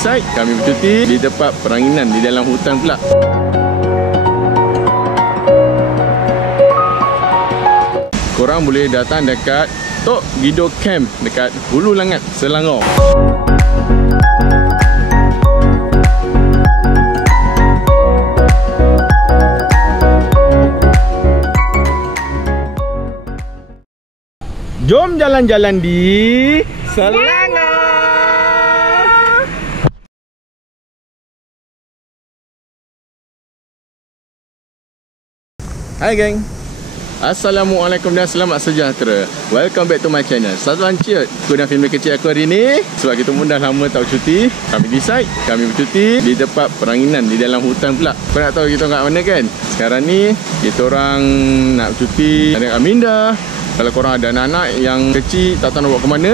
decide kami bercuti di tempat peranginan di dalam hutan pula. Korang boleh datang dekat Tok Gido Camp dekat Hulu Langat, Selangor. Jom jalan-jalan di Selangor. Hai geng, Assalamualaikum dan selamat sejahtera. Welcome back to my channel Sazwan Ciut. Aku dan family kecil aku hari ni, sebab kita pun dah lama tak bercuti, kami decide kami bercuti di tempat peranginan di dalam hutan pula. Kau nak tahu kita kat mana kan? Sekarang ni kita orang nak bercuti dengan Aminda. Kalau korang ada anak-anak yang kecil tak tahu nak buat ke mana,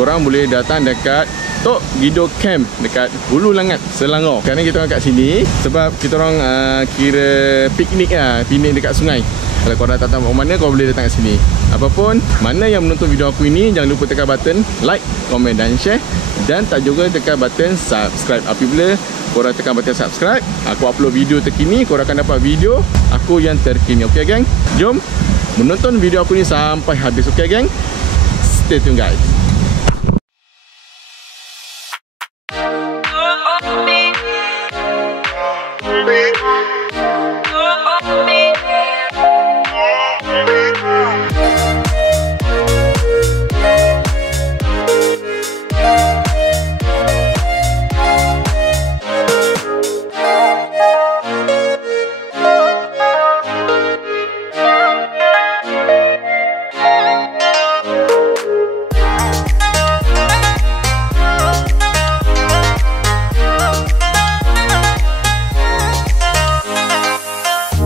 korang boleh datang dekat Tok Gido Camp dekat Hulu Langat, Selangor. Sekarang kita orang kat sini sebab kita orang kira piknik lah, piknik dekat sungai. Kalau korang tak tahu mana, korang boleh datang kat sini. Apapun, mana yang menonton video aku ini, jangan lupa tekan button like, komen dan share. Dan tak juga tekan button subscribe. Apabila korang tekan button subscribe, aku upload video terkini, korang akan dapat video aku yang terkini. Okay geng? Jom menonton video aku ni sampai habis. Okay geng? Stay tune guys.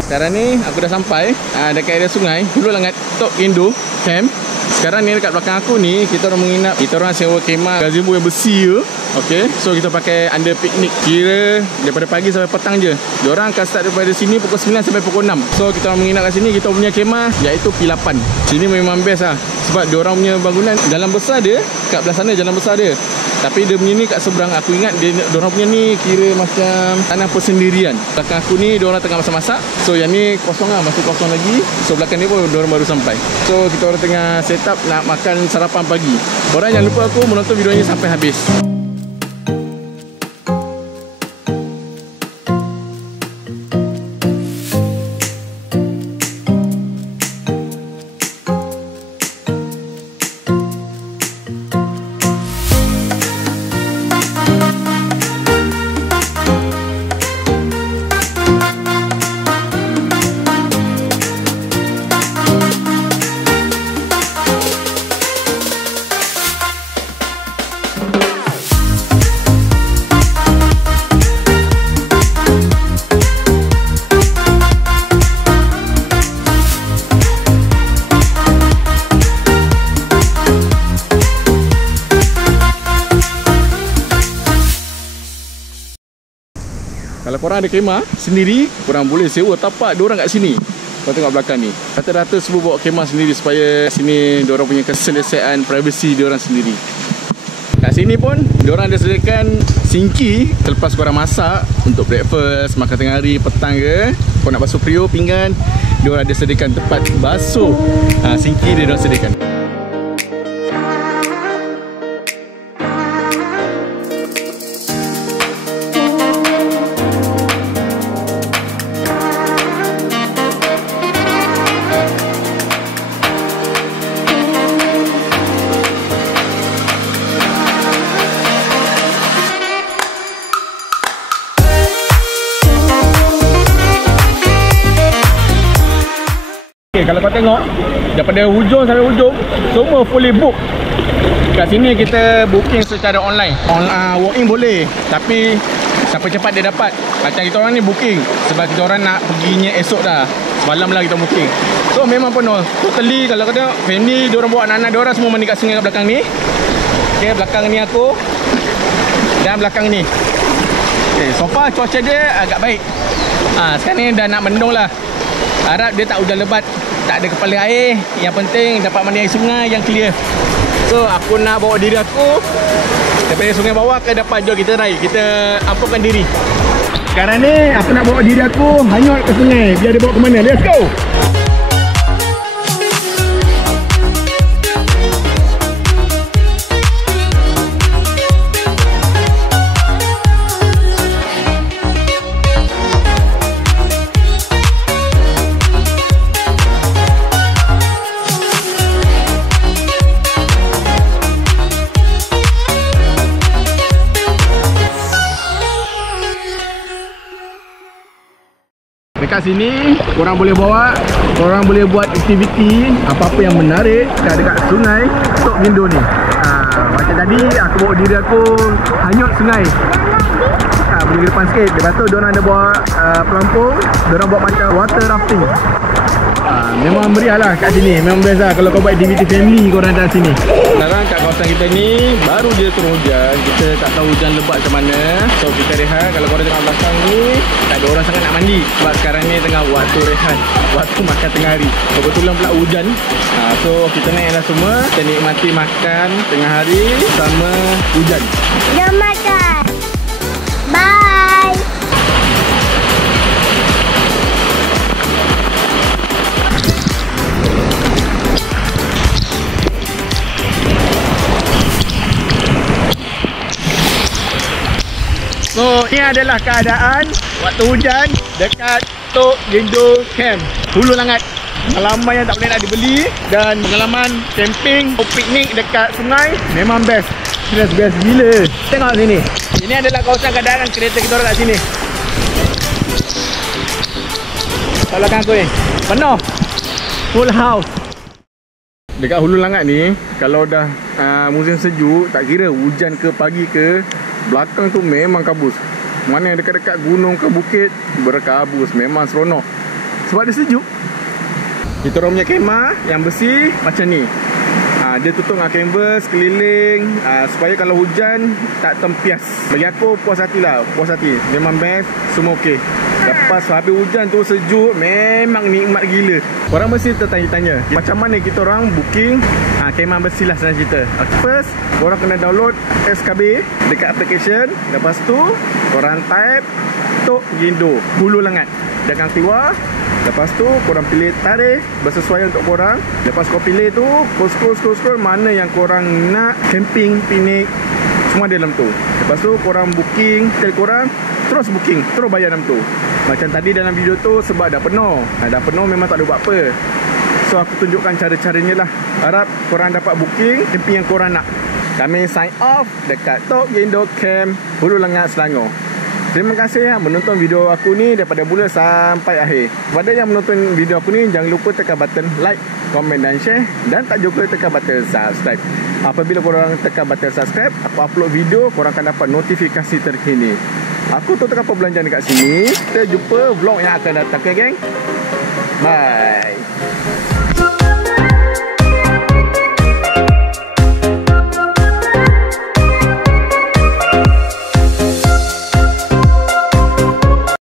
Sekarang ni aku dah sampai dekat area sungai Hulu Langat Tok Gido Camp. Sekarang ni dekat belakang aku ni kita orang menginap, kita orang sewa kemah gazebo yang besi je. Okay, so kita pakai under piknik. Kira daripada pagi sampai petang je. Diorang akan start daripada sini pukul 9 sampai pukul 6. So kita orang menginap kat sini, kita punya kemah iaitu P8. Sini memang best lah sebab diorang punya bangunan jalan besar dia, kat belah sana jalan besar dia. Tapi dia punya ni kat seberang, aku ingat diorang punya ni kira macam tanah persendirian. Belakang aku ni diorang tengah masak-masak. So yang ni kosong lah, masih kosong lagi. So belakang ni pun diorang baru sampai. So kita orang tengah set up nak makan sarapan pagi. Korang jangan lupa aku menonton video ni sampai habis. Kalau korang ada kemah sendiri, korang boleh sewa tapak diorang kat sini. Kau tengok belakang ni, rata-rata semua bawa kemah sendiri supaya sini diorang punya keselesaan privacy diorang sendiri. Kat sini pun diorang ada sediakan sinki selepas korang masak untuk breakfast, makan tengah hari, petang ke. Kau nak basuh periuk, pinggan, diorang ada sediakan tempat basuh. Sinki dia diorang sediakan. Kalau kau tengok daripada hujung sampai hujung semua fully book. Kat sini kita booking secara online. Walk in boleh, tapi siapa cepat dia dapat. Macam kita orang ni booking sebab kita orang nak perginya esok dah. Semalam lah kita booking. So memang penuh. Totally kalau kau tengok family dia orang bawa anak-anak dia orang semua mandi kat sungai kat belakang ni. Okey, belakang ni aku dan belakang ni. Okey, so far cuaca dia agak baik. Sekarang ni dah nak mendung lah. Harap dia tak hujan lebat, tak ada kepala air. Yang penting dapat mandi air sungai yang clear. So aku nak bawa diri aku daripada sungai bawah ke depan. Jom kita raih, kita ampunkan diri. Sekarang ni aku nak bawa diri aku hanyut ke sungai. Biar dia bawa ke mana. Let's go. Dekat sini korang boleh bawa, korang boleh buat aktiviti apa-apa yang menarik dekat sungai Tok Gindo ni. Macam tadi aku bawa diri aku hanyut sungai. Pergi ke depan sikit. Lepas tu diorang ada bawa pelampung, diorang buat macam water rafting. Memang meriah lah kat sini. Memang best lah kalau kau buat aktiviti family korang datang sini. Sekarang kat kawasan kita ni baru je turun hujan. Kita tak tahu hujan lebat macam mana. So kita rehat. Kalau korang tengok belakang ni tak ada orang sangat nak mandi. Sebab sekarang ni tengah waktu rehat, waktu makan tengah hari. Kebetulan pula hujan. So kita naiklah semua. Kita nikmati makan tengah hari sama hujan. Jom makan. Bye. So, ini adalah keadaan waktu hujan dekat Tok Gindo Camp, Hulu Langat. Pengalaman yang tak boleh nak dibeli dan pengalaman camping atau piknik dekat sungai memang best. Best gila. Tengok sini. Ini adalah kawasan keadaan kereta kita orang kat sini. Kat belakang aku ni penuh. Full house. Dekat Hulu Langat ni, kalau dah musim sejuk, tak kira hujan ke pagi ke, belakang tu memang kabus. Mana yang dekat-dekat gunung ke bukit, berkabus. Memang seronok sebab dia sejuk. Kita orang punya kemah yang bersih macam ni. Dia tutup dengan canvas keliling, supaya kalau hujan tak tempias. Bagi aku puas hati lah. Puas hati. Memang best. Semua okey. Lepas habis hujan tu sejuk, memang nikmat gila. Korang mesti tertanya-tanya macam mana kita orang booking kemah bersih lah senang cerita. First, korang kena download SKB dekat application. Lepas tu korang type Tok Gindo Hulu Langat. Dia akan keluar. Lepas tu korang pilih tarikh bersesuaian untuk korang. Lepas kau pilih tu, kau scroll mana yang korang nak camping, piknik, semua dalam tu. Lepas tu korang booking hotel korang, terus booking, terus bayar dalam tu. Macam tadi dalam video tu sebab dah penuh. Dah penuh memang tak ada buat apa. So aku tunjukkan cara-caranya lah. Harap korang dapat booking camping yang korang nak. Kami sign off dekat Tok Gindo Camp, Hulu Langat, Selangor. Terima kasih menonton video aku ni daripada mula sampai akhir. Kepada yang menonton video aku ni, jangan lupa tekan button like, komen dan share. Dan tak lupa tekan button subscribe. Apabila korang tekan button subscribe, aku upload video, korang akan dapat notifikasi terkini. Aku tutup perbelanjaan dekat sini. Kita jumpa vlog yang akan datang, okay geng? Bye.